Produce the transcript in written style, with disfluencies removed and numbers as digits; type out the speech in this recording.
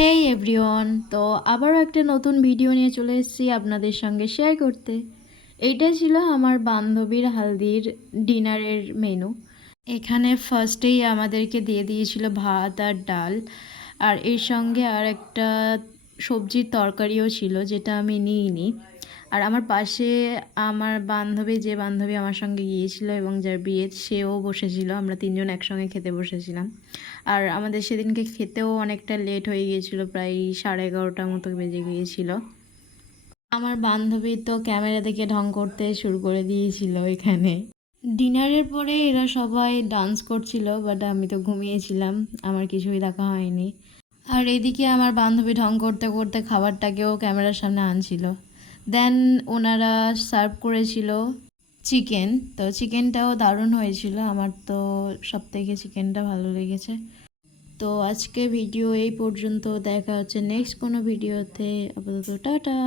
হেই everyone, তো আবারও একটা নতুন ভিডিও নিয়ে চলে এসেছি আপনাদের সঙ্গে শেয়ার করতে। এইটা ছিল আমার বান্ধবীর হালদির ডিনারের মেনু। এখানে ফার্স্টেই আমাদেরকে দিয়ে দিয়েছিল ভাত আর ডাল, আর এর সঙ্গে আর একটা সবজির তরকারিও ছিল যেটা আমি নিইনি। আর আমার পাশে আমার বান্ধবী, যে বান্ধবী আমার সঙ্গে গিয়েছিল এবং যার বিয়ে, সেও বসেছিল। আমরা তিনজন একসঙ্গে খেতে বসেছিলাম। আর আমাদের সেদিনকে খেতেও অনেকটা লেট হয়ে গিয়েছিল, প্রায় 11:30 মতো বেজে গিয়েছিল। আমার বান্ধবী তো ক্যামেরা দেখে ঢং করতে শুরু করে দিয়েছিল এখানে। ডিনারের পরে এরা সবাই ডান্স করছিল, বাট আমি তো ঘুমিয়েছিলাম, আমার কিছুই দেখা হয়নি। আর এদিকে আমার বান্ধবী ঢং করতে করতে খাবারটাকেও ক্যামেরার সামনে আনছিল। দেন ওনারা সার্ভ করেছিল চিকেন। তো চিকেনটাও দারুণ হয়েছিল, আমার তো সব থেকে চিকেনটা ভালো লেগেছে। তো আজকে ভিডিও এই পর্যন্ত, দেখা হচ্ছে নেক্সট কোনো ভিডিওতে। আপাতত টাটা।